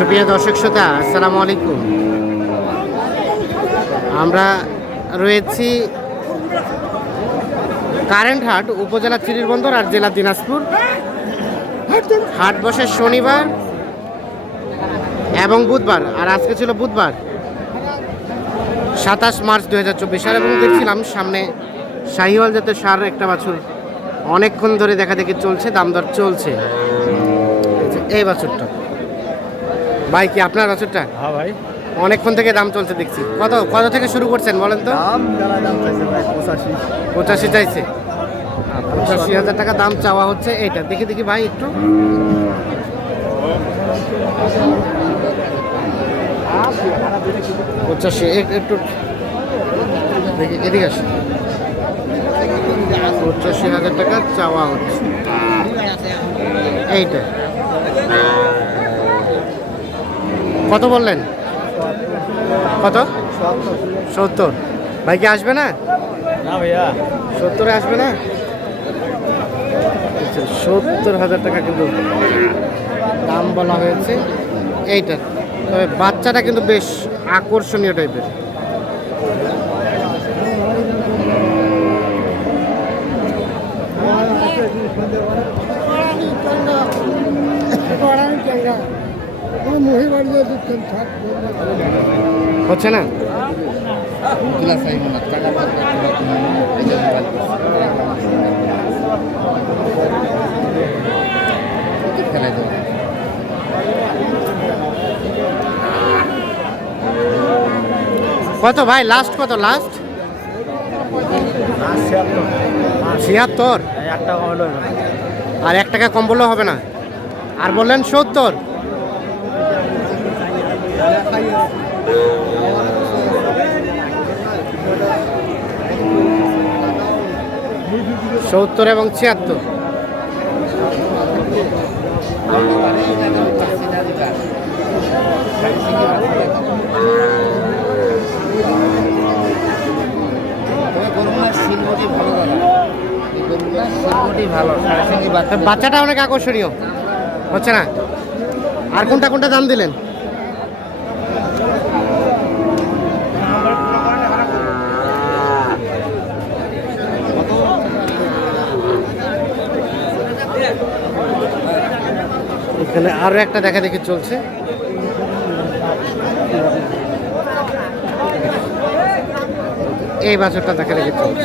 সুপ্রিয় দর্শক শ্রোতা, আসসালামু আলাইকুম। আমরা রয়েছি কারেন্ট হাট উপজেলা চিরিরবন্দর আর জেলা দিনাজপুর। হাট বসে শনিবার এবং বুধবার, আর আজকে ছিল বুধবার, সাতাশ মার্চ দু হাজার চব্বিশ সাল, এবং দেখছিলাম সামনে শাহিওয়াল জাতের সার, একটা বাছুর অনেকক্ষণ ধরে দেখা দেখি চলছে, দাম দর চলছে। এই বাছুরটা। ভাই কি আপনার বাছুরটা? হ্যাঁ ভাই। অনেকক্ষণ থেকে দাম চলছে দেখছি। কত কত থেকে শুরু করছেন বলেন তো? পঁচাশি। পঁচাশি চাইছে। পঁচাশি হাজার টাকা দাম চাওয়া হচ্ছে এইটা। দেখি দেখি ভাই একটু। পঁচাশি এক- একটু। দেখি এদিকে আসুন। পঁচাশি হাজার টাকা চাওয়া হচ্ছে। এইটা। কত বললেন? কত? সত্তর। ভাই কি আসবে না? না ভাইয়া। সত্তরে আসবে না? আচ্ছা, সত্তর হাজার টাকা কিন্তু দাম বলা হয়েছে। এইটা। তবে বাচ্চাটা কিন্তু বেশ আকর্ষণীয় টাইপের। হচ্ছে না? কত ভাই? লাস্ট কত? লাস্ট ছিয়াত্তর। আর এক টাকা কম বললেও হবে না। আর বললেন সত্তর। সত্তর এবং ছিয়াত্তর। বাচ্চাটা অনেক আকর্ষণীয়। হচ্ছে না? আর কোনটা কোনটা দাম দিলেন? এখানে আরও একটা দেখা দেখি চলছে। এই বাছরটা দেখা দেখি চলছে।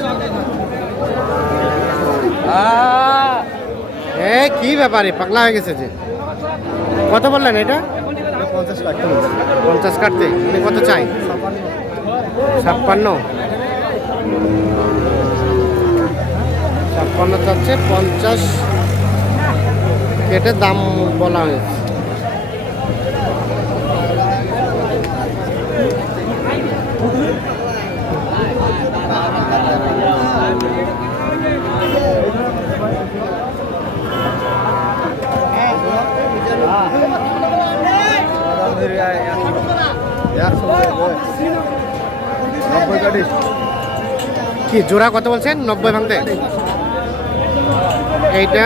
এ, কি ব্যাপারে পাগলা হয়ে গেছে যে। কত বললেন এটা? পঞ্চাশ কাটতে। মানে কত চাই? ছাপ্পান্ন। ছাপ্পান্ন চাচ্ছে, পঞ্চাশ। কেটে দাম বলা হয়েছে। কি জোড়া কত বলছেন? নব্বই ভাঙতে? এইটা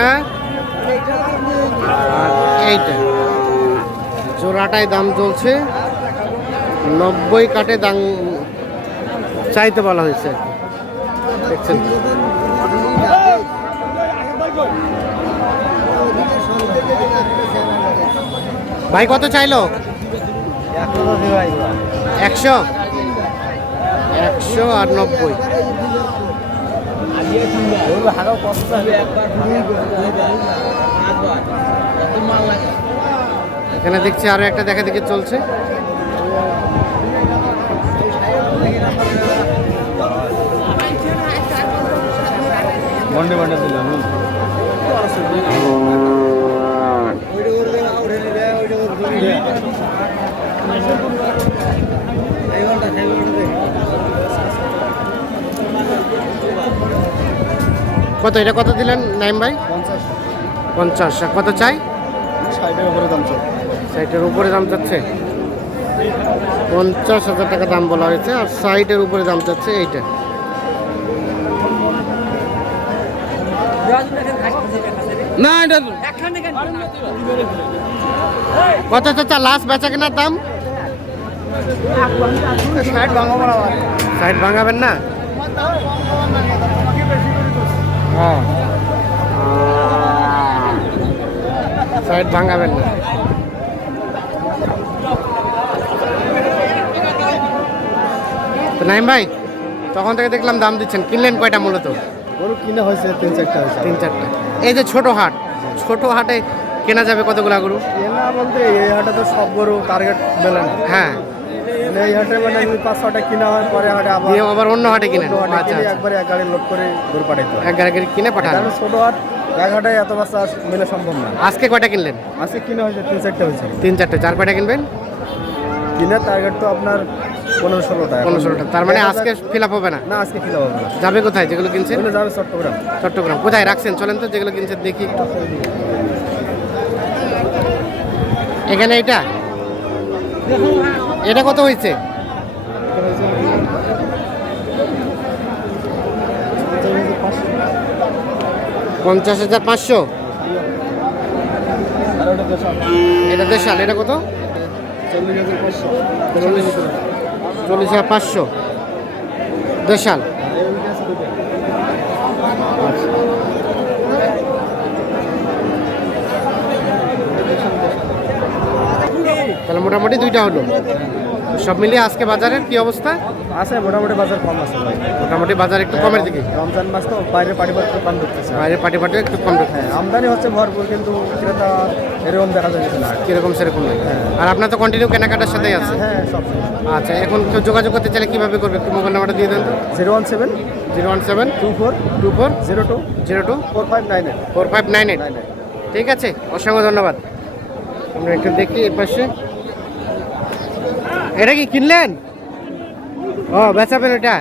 আর এইটা। জোড়াটাই দাম চলছে। নব্বই কাটে দাম চাইতে বলা হয়েছে। দেখছেন? ভাই, কত চাইলো? একশো। একশো আর নব্বই। এখানে দেখছি আরও একটা দেখা দেখি চলছে। কত? এটা কত দিলেন নাইম ভাই? পঞ্চাশ। পঞ্চাশ। কত চাই? ষাটের উপরে দাম সাইটের উপরে দাম চাচ্ছে? পঞ্চাশ হাজার টাকা দাম বলা হয়েছে আর সাইটের উপরে দাম চাচ্ছে এইটা। না এটা কত চাচা লাস্ট বেচা কেনার দাম? সাইড ভাঙাবেন না? হ্যাঁ। সাইড ভাঙাবেন না। তো নাইম ভাই তখন থেকে দেখলাম দাম দিচ্ছেন। কিনলেন কয়টা মূলত? গরু কিনা হয়েছে তিন চারটা হয়েছে। তিন চারটা। এই যে ছোট হাট ছোট হাটে কেনা যাবে কতগুলা গরু? কেনা বলতে এই হাটে তো সব গরু টার্গেট মেলে না। হ্যাঁ। মানে এই হাটে মানে যদি পাঁচ ছটা কিনা হয় পরে হাটে আবার আবার অন্য হাটে আচ্ছা কিনে আচ্ছা। একবারে এক গাড়ি লোড করে গরু পাঠাইতে এক গাড়ি কিনে পাঠান। ছোট হাট হাটে এত বাচ্চা মেলে সম্ভব না। আজকে কয়টা কিনলেন? আজকে কিনা হয়েছে তিন চারটা হয়েছে। তিন চারটে। চার কয়টা কিনবেন? কিনা টার্গেট তো আপনার পনেরো ষোলোটা পনেরো ষোলোটা তার মানে আজকে ফিল আপ হবে না? না আজকে কিনা হবে না। যাবে কোথায়? যেগুলো কিনছেন? যাবে চট্টগ্রাম। চট্টগ্রাম। কোথায় রাখছেন? চলেন তো যেগুলো কিনছেন দেখি। এখানে এটা? এটা কত হয়েছে পঞ্চাশ হাজার পাঁচশো। এটা দেশাল, এটা কত? চল্লিশ হাজার পাঁচশো। দেশাল। তাহলে মোটামুটি দুইটা হলো। সব মিলিয়ে আজকে বাজারের কি অবস্থা? আছে মোটামুটি বাজার কম আছে ভাই। মোটামুটি বাজার একটু কমের দিকে। রমজান মাস তো বাইরে পাটিপত্র কম ঢুকতেছে। বাইরে পাটি পাটি একটু কম ঢুকছে। হ্যাঁ আমদানি হচ্ছে ভরপুর কিন্তু ক্রেতা এরকম দেখা যাচ্ছে না। কীরকম সেরকম নেই। আর আপনার তো কন্টিনিউ কেনাকাটার সাথেই আছে। হ্যাঁ সব আচ্ছা এখন কেউ যোগাযোগ করতে চাইলে কীভাবে করবে? একটু মোবাইল নাম্বারটা দিয়ে দেন তো। Zero one seven zero one seven two four two four zero two zero two four five nine eight. Four five nine eight. ঠিক আছে অসংখ্য ধন্যবাদ। আমরা একটু দেখি এই পাশে এটা কি কিনলেন? ও বেচাবেন ওটা।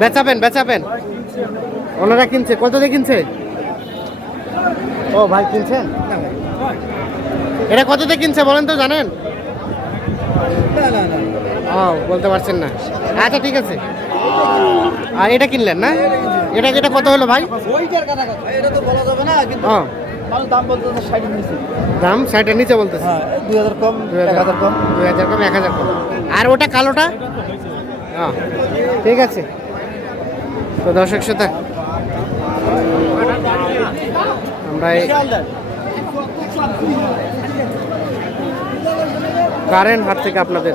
বেচাবেন বেচাবেন। ওনারা কিনছে। কত দিয়ে কিনছে? ও ভাই কিনছেন? এটা কত দিয়ে কিনছে বলেন তো জানেন? ও বলতে পারছেন না। আচ্ছা ঠিক আছে। আর এটা কিনলেন না? এটা এটা কত হলো ভাই? ওইটার কথা এটা তো বলা যাবে না কিন্তু মানুষ দাম বলতে ষাট নিচ্ছে দাম ষাটের নিচে বলতেছে? হ্যাঁ দুই হাজার কম এক হাজার কম। দুই হাজার কম এক হাজার কম। আর ওটা কালোটা? হ্যাঁ ঠিক আছে। তো দর্শক শ্রোতা আমরা কারেন্ট হাট থেকে আপনাদের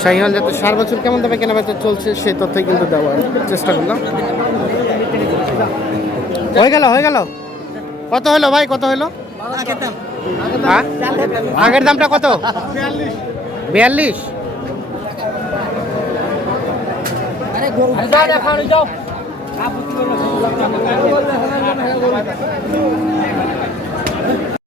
শাহিওয়াল যাতে সার বছর কেমন দামে কেনা বেচা চলছে সেই তথ্যই কিন্তু দেওয়ার চেষ্টা করলাম। হয়ে গেল হয়ে গেল। কত হলো ভাই কত হলো? হ্যাঁ? আগের দামটা কত? বিয়াল্লিশ।